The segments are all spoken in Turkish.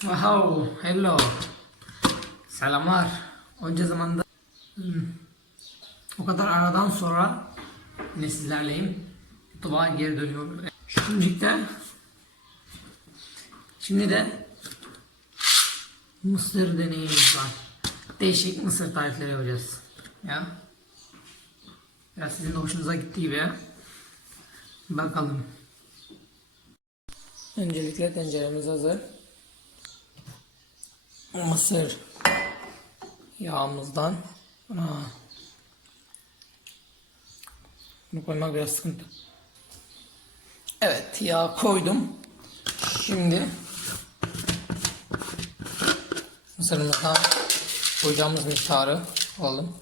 Wow, hello. Selamlar. Onca zamanda hmm, o kadar aradan sonra yine sizlerleyim. YouTube'a geri dönüyorum. Şimdi de şimdi de mısır deneyimiz var. Değişik mısır tarifleri yapacağız. Ya. Biraz sizin de hoşunuza gitti gibi. Bakalım. Öncelikle tenceremiz hazır. Mısır yağımızdan Aa. Bunu koymak biraz sıkıntı. Evet yağ koydum. Şimdi mısırımızdan koyacağımız miktarı alalım.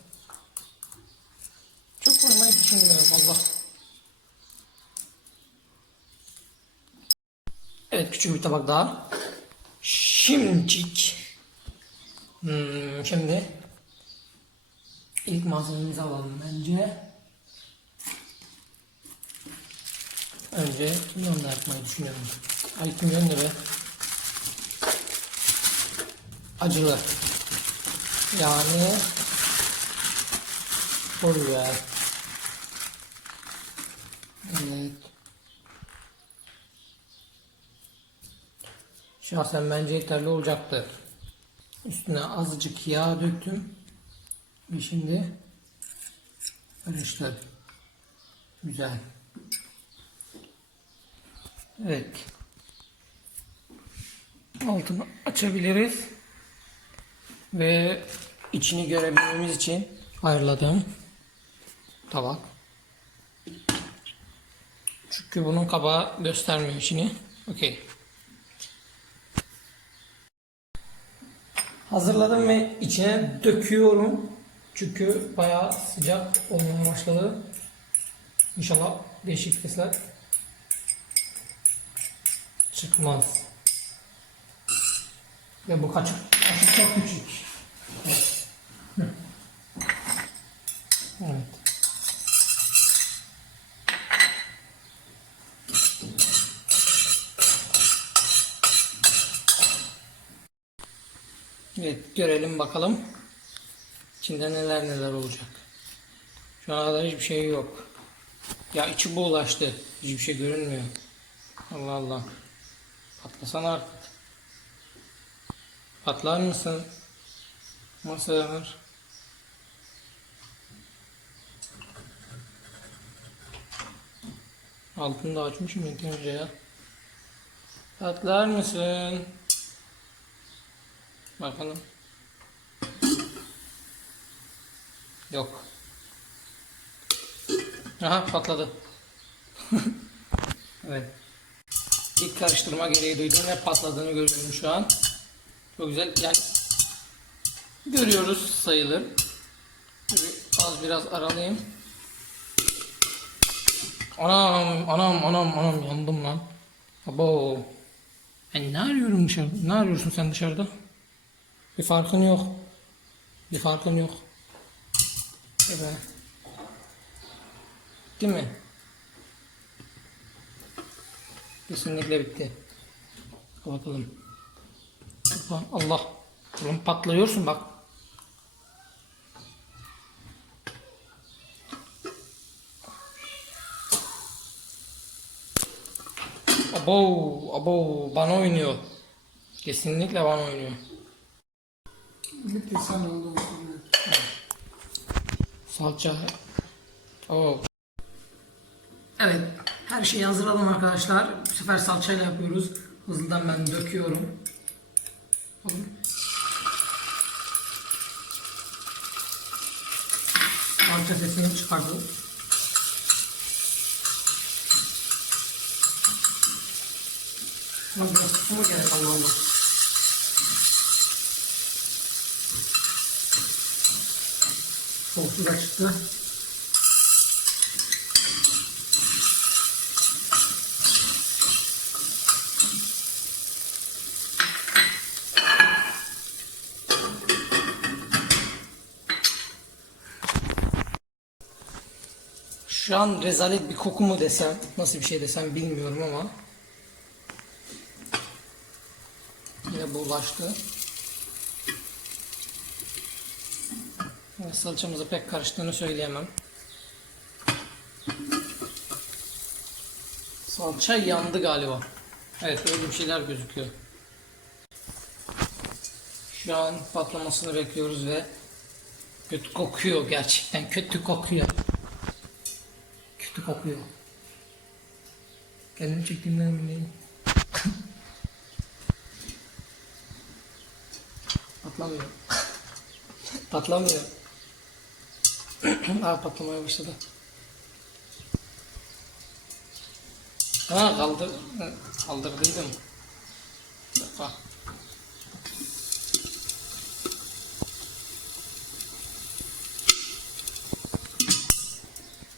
Çok koymayı düşünmüyorum Allah. Evet küçük bir tabak daha. Şimdicik. Şimdi ilk malzememizi alalım bence. Önce kimyonla yapmayı düşünüyorum. Ay kimyon be? Acılı. Yani biber. Evet. Şahsen bence yeterli olacaktır. Üstüne azıcık yağ döktüm. Ve şimdi karıştır. Güzel. Evet. Altını açabiliriz. Ve içini görebilmemiz için ayarladığım tabak. Çünkü bunun kabağı göstermiyor içini. Okey. Hazırladım ve içine döküyorum. Çünkü bayağı sıcak olmaya başladı. İnşallah değişik sesler çıkmaz. Ve bu kaçık, kaçık çok küçük. Evet. Evet. Evet görelim bakalım. İçinde neler neler olacak. Şu ana kadar hiçbir şey yok. Ya içi buğulaştı. Hiçbir şey görünmüyor. Allah Allah. Patlasana artık. Patlar mısın? Mısır. Altını da açmışım ilk önce ya. Patlar mısın? Bakalım. Yok. Aha patladı. evet. İlk karıştırma gereği duydum ve patladığını görüyorum şu an. Çok güzel. Yani görüyoruz sayılır. Az biraz aralayayım. Anam anam anam anam yandım lan. Abo. Ben ne arıyorum dışarıda? Ne arıyorsun sen dışarıda? Bir farkın yok. Bir farkın yok. Evet. Değil mi? Kesinlikle bitti. Kapatalım. Allah. Oğlum patlıyorsun bak. Abo, abo bana oynuyor. Kesinlikle bana oynuyor. Sen olduğunu sanıyorum. Salça. Oo. Evet. Her şeyi hazırladım arkadaşlar. Bu sefer salçayla yapıyoruz. Hızlıdan ben döküyorum. Oğlum. Salça sesini çıkardı. Biraz su mu gerek Allah Allah. Su da çıktı. Şu an rezalet bir koku mu desem, nasıl bir şey desem bilmiyorum ama yine bulaştı. Salçamızı pek karıştığını söyleyemem. Salça yandı galiba. Evet öyle bir şeyler gözüküyor. Şu an patlamasını bekliyoruz ve kötü kokuyor gerçekten kötü kokuyor. Kötü kokuyor. Kendimi çektiğimden emin değilim. Patlamıyor. Patlamıyor. Aa patlamaya başladı. Ha kaldır kaldırdıydım. Bir dakika.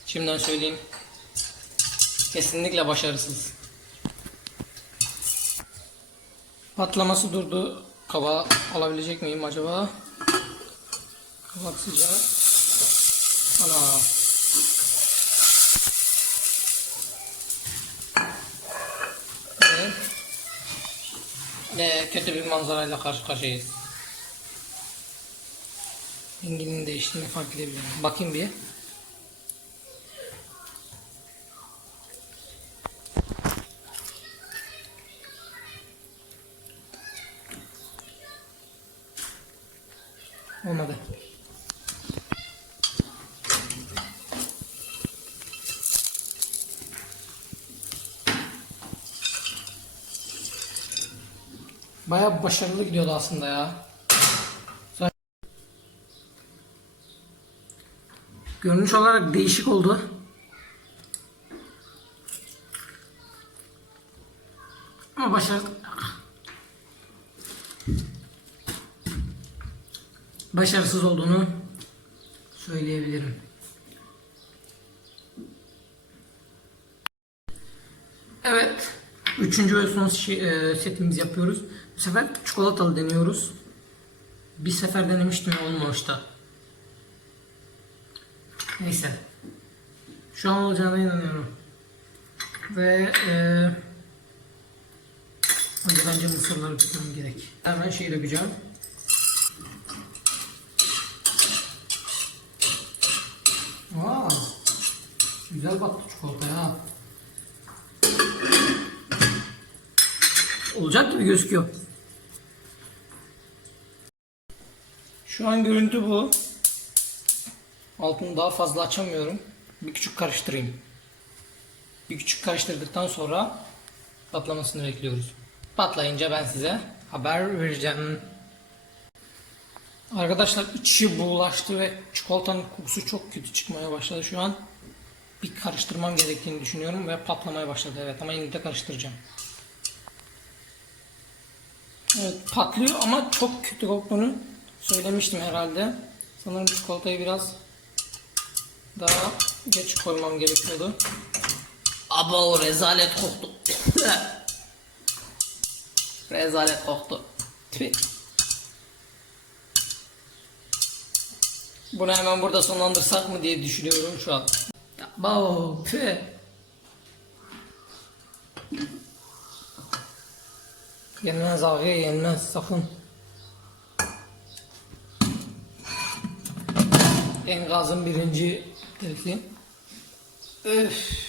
Şimdiden söyleyeyim. Kesinlikle başarısız. Patlaması durdu. Kaba alabilecek miyim acaba? Kabak sıcağı. Ana. Evet. Ve kötü bir manzarayla karşı karşıyayız. Renginin değiştiğini fark edebilirim. Bakayım bir. Olmadı. Baya başarılı gidiyordu aslında ya. Görünüş olarak değişik oldu. Ama başarılı. Başarısız olduğunu söyleyebilirim. Evet. Üçüncü ve son şey, e, setimizi yapıyoruz. Bu sefer çikolatalı deniyoruz. Bir sefer denemiştim olmamıştı. Neyse. Şu an olacağına inanıyorum. Ve e, önce bence mısırları tutmam gerek. Hemen şey dökeceğim. Aa, güzel battı çikolata ya. Olacak gibi gözüküyor. Şu an görüntü bu. Altını daha fazla açamıyorum. Bir küçük karıştırayım. Bir küçük karıştırdıktan sonra patlamasını bekliyoruz. Patlayınca ben size haber vereceğim. Arkadaşlar içi buğulaştı ve çikolatanın kokusu çok kötü çıkmaya başladı şu an. Bir karıştırmam gerektiğini düşünüyorum ve patlamaya başladı evet ama yine de karıştıracağım. Evet patlıyor ama çok kötü koktuğunu söylemiştim herhalde. Sanırım çikolatayı biraz daha geç koymam gerekiyordu. Aba rezalet koktu. rezalet koktu. Tüh. Bunu hemen burada sonlandırsak mı diye düşünüyorum şu an. Bao, püh. Yenmez abi yenmez sakın. Enkazın birinci telifim. Öf.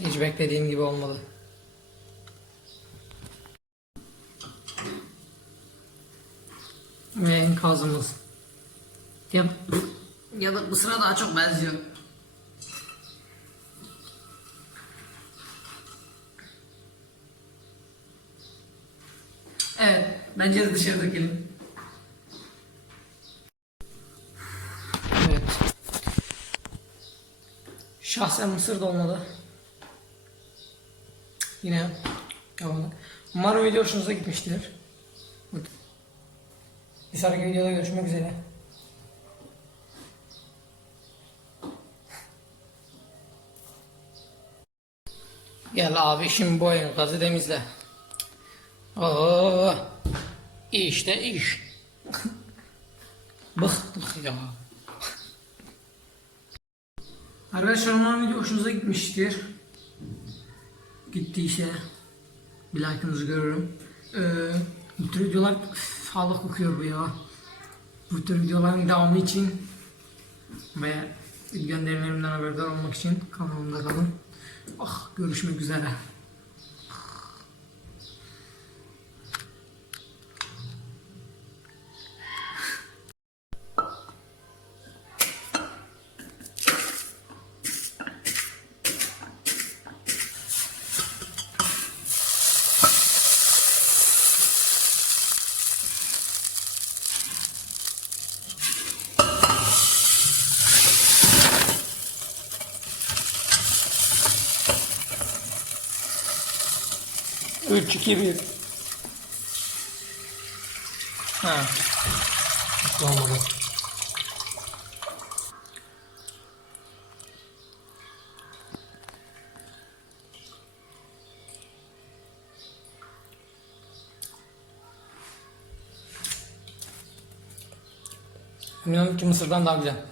Hiç beklediğim gibi olmadı. Ve enkazımız. Ya, ya da Mısır'a daha çok benziyor. Bence de dışarı dökelim. Evet. Şahsen Mısır da olmadı. Yine yapamadık. Umarım video hoşunuza gitmiştir. Bir sonraki videoda görüşmek üzere. Gel abi şimdi bu enkazı temizle. Oo, işte iş. Bıktık ya. Arkadaşlar umarım video hoşunuza gitmiştir. Bittiyse bir like'ınızı görürüm. Ee, bu tür videolar üf, kokuyor bu ya. Bu tür videoların devamı için ve gönderilerimden haberdar olmak için kanalımda kalın. Ah görüşmek üzere. Üç, iki, bir. Ha. Olmadı. Emin olun ki Mısır'dan daha güzel.